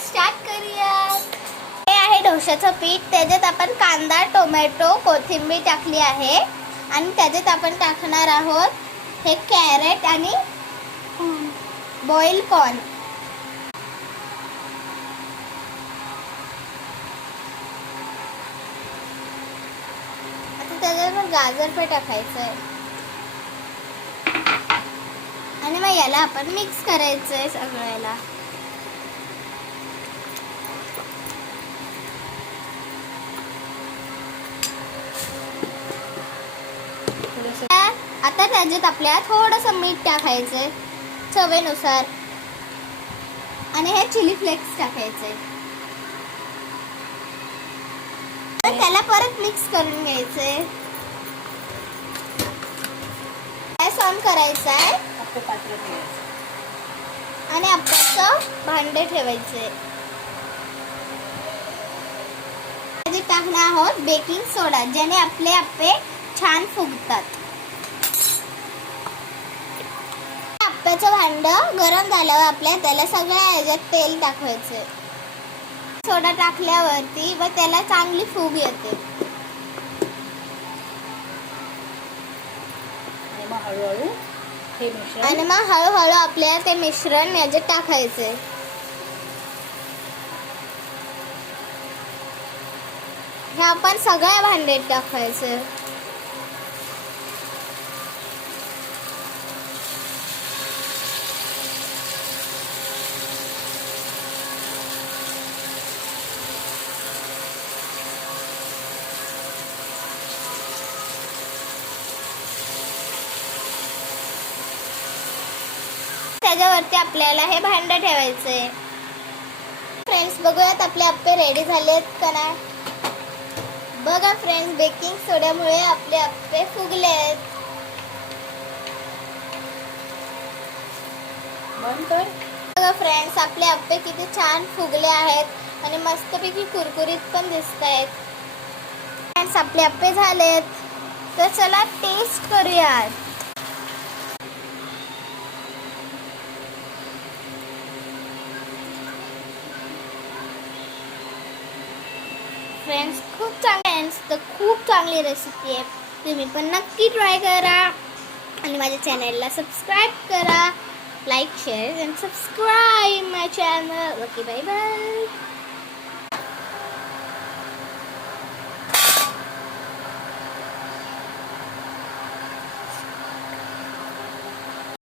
Start करूया। हे आहे डोशाचं पीठ। त्याच्यात आपण कांदा, टोमॅटो, कोथिंबीर टाकली आहे आणि त्याच्यात आपण टाकणार आहोत हे कॅरेट आणि बॉईल कॉर्न। आता त्याच्यात गाजर पण टाकायचं आहे आणि मग याला आपण मिक्स करायचं आहे सगळ्याला। आता त्याच्यात आपल्याला थोडंसं मीठ टाकायचंय चवीनुसार आणि हे चिली फ्लेक्स टाकायचे। त्याला परत मिक्स करून घ्यायचंय। गॅस ऑन करायचा आहे आणि आप्पाचं भांडे ठेवायचे। त्याच्यात टाकणार आहोत बेकिंग सोडा, ज्याने आपले आप्पे छान फुगतात। आप्प्याचं भांडं गरम झाल्यावर आपल्याला त्याला सगळ्या ह्याच्यात तेल टाकायचं। सोडा टाकल्यावरती व त्याला चांगली फूग येते आणि मग हळूहळू आपल्याला ते मिश्रण याच्यात टाकायचंय। हे आपण सगळ्या भांड्यात टाकायचं। त्याच्यावरती आपल्याला हे भांडं ठेवायचंय। फ्रेंड्स, बघूयात आपले आप्पे रेडी झालेत का नाही। बघा फ्रेंड्स, बेकिंग सोड्यामुळे आपले आप्पे फुगलेत। बघा फ्रेंड्स, आपले आप्पे किती छान फुगले आहेत आणि मस्तपैकी कुरकुरीत पण दिसत आहेत। फ्रेंड्स, आपले आप्पे झालेत, तर चला टेस्ट करूयात। फ्रेंड्स, खूप चांगली रेसिपी आहे। तुम्ही पण नक्की ट्राय करा आणि माझ्या चॅनलला सबस्क्राईब करा। Like, share and subscribe my channel. Okay, bye bye.